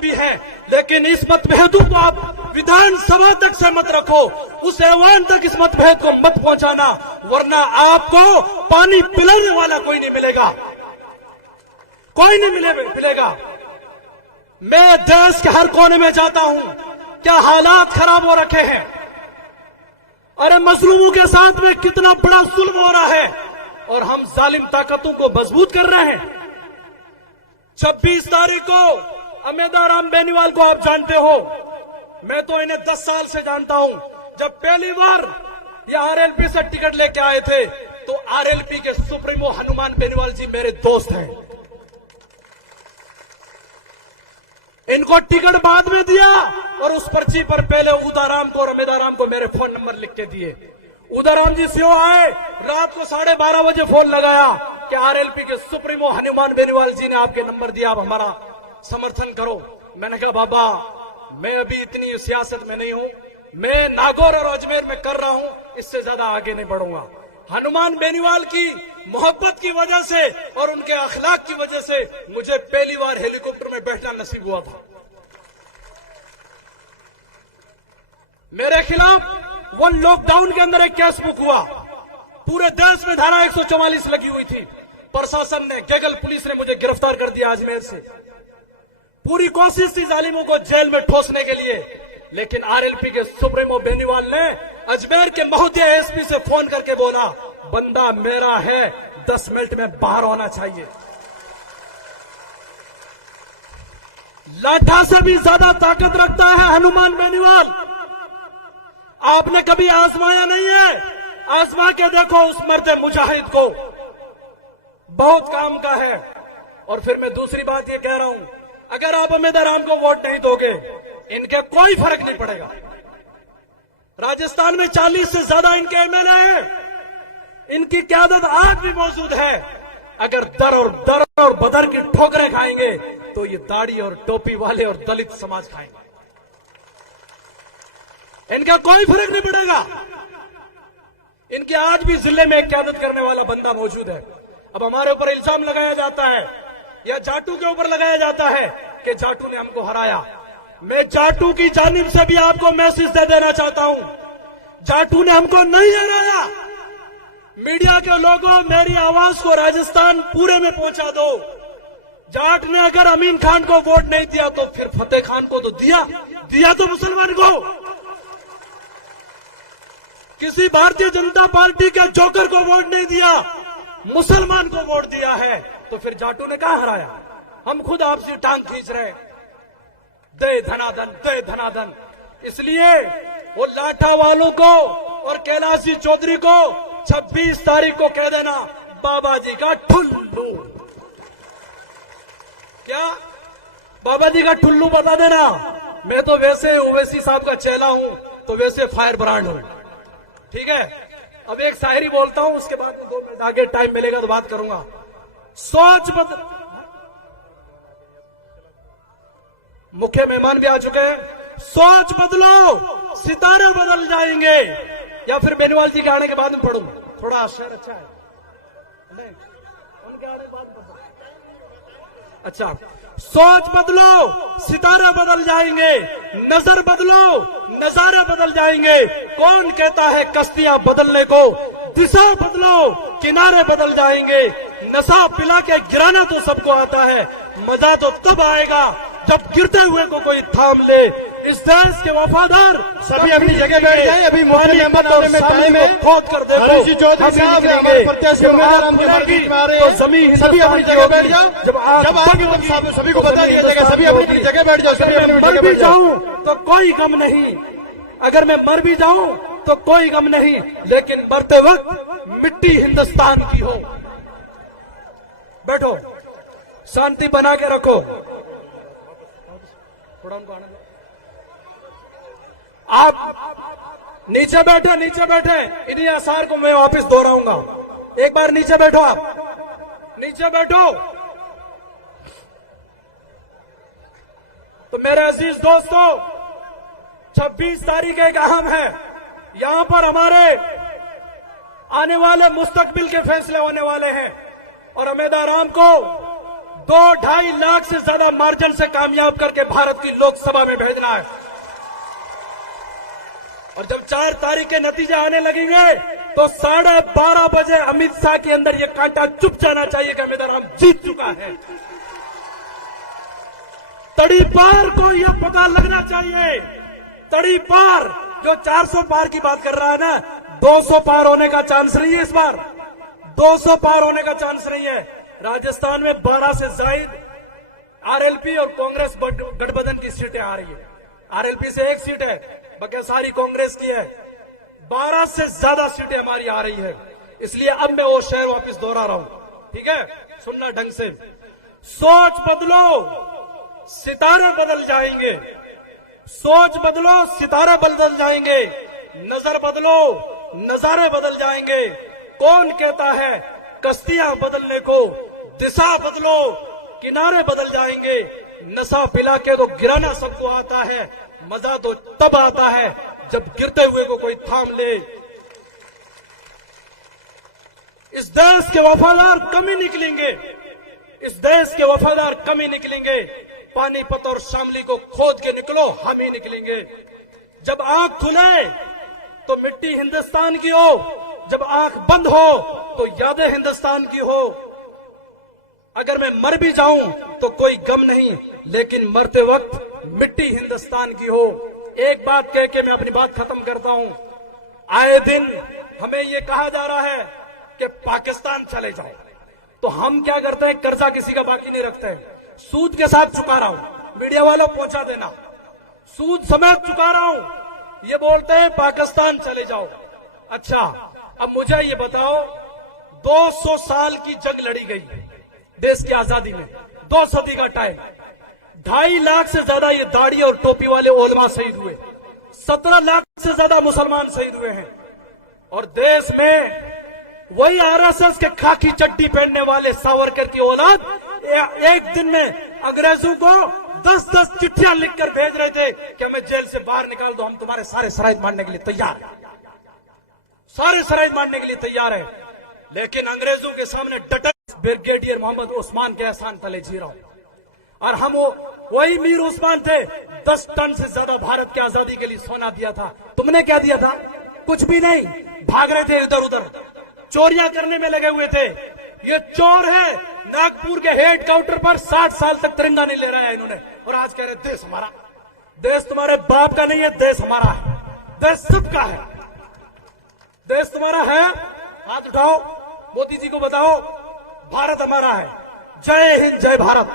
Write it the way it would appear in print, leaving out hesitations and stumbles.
भी हैं, लेकिन इस मतभेदों को आप विधानसभा तक से मत रखो, उस ऐवान तक इस मतभेद को मत पहुंचाना, वरना आपको पानी पिलाने वाला कोई नहीं मिलेगा, कोई नहीं मिलेगा। मैं देश के हर कोने में जाता हूं, क्या हालात खराब हो रखे हैं। अरे मजलूमों के साथ में कितना बड़ा जुल्म हो रहा है और हम जालिम ताकतों को मजबूत कर रहे हैं। 26 तारीख को अमेदा राम बेनीवाल को आप जानते हो, मैं तो इन्हें 10 साल से जानता हूं। जब पहली बार ये आरएलपी से टिकट लेके आए थे तो आरएलपी के सुप्रीमो हनुमान बेनीवाल जी मेरे दोस्त हैं। इनको टिकट बाद में दिया और उस पर्ची पर पहले उदाराम को और अमेदाराम को मेरे फोन नंबर लिख के दिए। उदाराम जी सीओ आए, रात को 12:30 बजे फोन लगाया कि आरएलपी के सुप्रीमो हनुमान बेनीवाल जी ने आपके नंबर दिया, आप हमारा समर्थन करो। मैंने कहा बाबा मैं अभी इतनी सियासत में नहीं हूं, मैं नागौर और अजमेर में कर रहा हूं, इससे ज्यादा आगे नहीं बढ़ूंगा। हनुमान बेनीवाल की मोहब्बत की वजह से और उनके अखलाक की वजह से मुझे पहली बार हेलीकॉप्टर में बैठना नसीब हुआ था। मेरे खिलाफ वन लॉकडाउन के अंदर एक केस बुक हुआ, पूरे देश में धारा 144 लगी हुई थी। प्रशासन ने, गैगल पुलिस ने मुझे गिरफ्तार कर दिया अजमेर से। पूरी कोशिश थी जालिमों को जेल में ठोसने के लिए, लेकिन आरएलपी के सुप्रीमो बेनीवाल ने अजमेर के महोदय एसपी से फोन करके बोला बंदा मेरा है, 10 मिनट में बाहर होना चाहिए। लाठा से भी ज्यादा ताकत रखता है हनुमान बेनीवाल। आपने कभी आजमाया नहीं है, आजमा के देखो उस मर्द मुजाहिद को, बहुत काम का है। और फिर मैं दूसरी बात ये कह रहा हूं, अगर आप अमेदाराम को वोट नहीं दोगे इनके कोई फर्क नहीं पड़ेगा। राजस्थान में 40 से ज्यादा इनके एमएलए हैं, इनकी क्यादत आज भी मौजूद है। अगर दर और बदर की ठोकरें खाएंगे तो ये दाढ़ी और टोपी वाले और दलित समाज खाएंगे, इनका कोई फर्क नहीं पड़ेगा। इनके आज भी जिले में एक क्यादत करने वाला बंदा मौजूद है। अब हमारे ऊपर इल्जाम लगाया जाता है या जाटू के ऊपर लगाया जाता है कि जाटू ने हमको हराया। मैं जाटू की जानिब से भी आपको मैसेज दे देना चाहता हूं, जाटू ने हमको नहीं हराया। मीडिया के लोगों, मेरी आवाज को राजस्थान पूरे में पहुंचा दो। जाट ने अगर अमीन खान को वोट नहीं दिया तो फिर फतेह खान को तो दिया तो मुसलमान को। किसी भारतीय जनता पार्टी के जोकर को वोट नहीं दिया, मुसलमान को वोट दिया है, तो फिर जाटू ने कहां हराया। हम खुद आपसी टांग खींच रहे, दे धनादन। इसलिए वो लाठा वालों को और कैलाश जी चौधरी को 26 तारीख को कह देना बाबा जी का ठुल्लू। क्या बाबा जी का ठुल्लू बता देना। मैं तो वैसे ओवैसी साहब का चेला हूं, तो वैसे फायर ब्रांड हूं, ठीक है। अब एक शायरी बोलता हूं, उसके बाद में 2 मिनट आगे टाइम मिलेगा तो बात करूंगा। सोच बदल, मुख्य मेहमान भी आ चुके हैं। सोच बदलो सितारे बदल जाएंगे, या फिर बेनीवाल जी के आने के बाद में पढ़ूं, थोड़ा शेर अच्छा है नहीं, उनके आने के बाद में पढ़ूं। अच्छा, सोच बदलो सितारे बदल जाएंगे, नजर बदलो नजारे बदल जाएंगे। कौन कहता है कश्तियां बदलने को, दिशा बदलो किनारे बदल जाएंगे। नशा पिला के गिराना तो सबको आता है, मजा तो तब आएगा जब गिरते हुए को कोई थाम ले। इस देश के वफादार सभी अपनी जगह बैठ जाए। अभी मोदी मेंबर आने में टाइम है, खोद कर देखो। चौधरी साहब हमारे प्रत्याशी उम्मीदवार हमको मार्केट में आ रहे हैं, सभी अपनी जगह बैठ जाओ। जब आगे तब साहब सभी को बता दिया जाएगा, सभी अपनी अपनी जगह बैठ जाओ। सभी अपनी मर भी जाऊं तो कोई गम नहीं, अगर मैं मर भी जाऊं तो कोई गम नहीं, लेकिन मरते वक्त मिट्टी हिंदुस्तान की हो। बैठो, शांति बना के रखो। थोड़ा उनको आने दो। आप नीचे बैठे, इन्हीं आसार को मैं वापस दोहराऊंगा। एक बार नीचे बैठो, आप नीचे बैठो। तो मेरे अजीज दोस्तों, 26 तारीख एक अहम है। यहां पर हमारे आने वाले मुस्तकबिल के फैसले होने वाले हैं और अमेदाराम को 2-2.5 लाख से ज्यादा मार्जिन से कामयाब करके भारत की लोकसभा में भेजना है। और जब 4 तारीख के नतीजे आने लगेंगे तो 12:30 बजे अमित शाह के अंदर ये कांटा चुप जाना चाहिए कि मिजोरम जीत चुका है। तड़ीपार को यह पता लगना चाहिए, तड़ीपार जो 400 पार की बात कर रहा है ना, 200 पार होने का चांस नहीं है। इस बार 200 पार होने का चांस नहीं है। राजस्थान में 12 से ज्यादा आरएलपी और कांग्रेस गठबंधन की सीटें आ रही है। आरएलपी से 1 सीट है, बाकी सारी कांग्रेस की है। 12 से ज्यादा सीटें हमारी आ रही है। इसलिए अब मैं वो शहर वापिस दोहरा रहा हूं, ठीक है? सुनना ढंग से। सोच बदलो, सितारे बदल जाएंगे। सोच बदलो, सितारे बदल जाएंगे। नजर बदलो, नजारे बदल जाएंगे। कौन कहता है कश्तियां बदलने को? दिशा बदलो, किनारे बदल जाएंगे। नशा पिला के तो गिराना सबको आता है, मजा तो तब आता है जब गिरते हुए को कोई थाम ले। इस देश के वफादार कम ही निकलेंगे, इस देश के वफादार कम ही निकलेंगे। पानीपत और शामली को खोद के निकलो, हम ही निकलेंगे। जब आंख खुले तो मिट्टी हिंदुस्तान की हो, जब आंख बंद हो तो यादें हिंदुस्तान की हो। अगर मैं मर भी जाऊं तो कोई गम नहीं, लेकिन मरते वक्त मिट्टी हिंदुस्तान की हो। एक बात कह के मैं अपनी बात खत्म करता हूं। आए दिन हमें यह कहा जा रहा है कि पाकिस्तान चले जाओ, तो हम क्या करते हैं? कर्जा किसी का बाकी नहीं रखते हैं, सूद के साथ चुका रहा हूं। मीडिया वालों पहुंचा देना, सूद समेत चुका रहा हूं। ये बोलते हैं पाकिस्तान चले जाओ। अच्छा, अब मुझे ये बताओ, 200 साल की जंग लड़ी गई देश की आजादी में, 2 सदी का टाइम, 2.5 लाख से ज्यादा ये दाढ़ी और टोपी वाले उलमा शहीद हुए, 17 लाख से ज्यादा मुसलमान शहीद हुए हैं। और देश में वही आरएसएस के खाकी चड्डी पहनने वाले सावरकर की औलाद एक दिन में अंग्रेजों को 10-10 चिट्ठियां लिखकर भेज रहे थे कि हमें जेल से बाहर निकाल दो, हम तुम्हारे सारे शराइत मानने के लिए तैयार हैं, सारे शराइत मानने के लिए तैयार है। लेकिन अंग्रेजों के सामने डटर ब्रिगेडियर मोहम्मद उस्मान के एहसान तले जी रहा हूं। और हम वही मीर उस्मान थे, 10 टन से ज्यादा भारत की आजादी के लिए सोना दिया था। तुमने क्या दिया था? कुछ भी नहीं। भाग रहे थे इधर उधर, चोरियां करने में लगे हुए थे। ये चोर है, नागपुर के हेड काउंटर पर 60 साल तक तिरंगा नहीं ले रहा है इन्होंने, और आज कह रहे देश हमारा। देश तुम्हारे बाप का नहीं है, देश हमारा है, देश सबका है। देश तुम्हारा है, हाथ उठाओ, मोदी जी को बताओ भारत हमारा है। जय हिंद, जय भारत।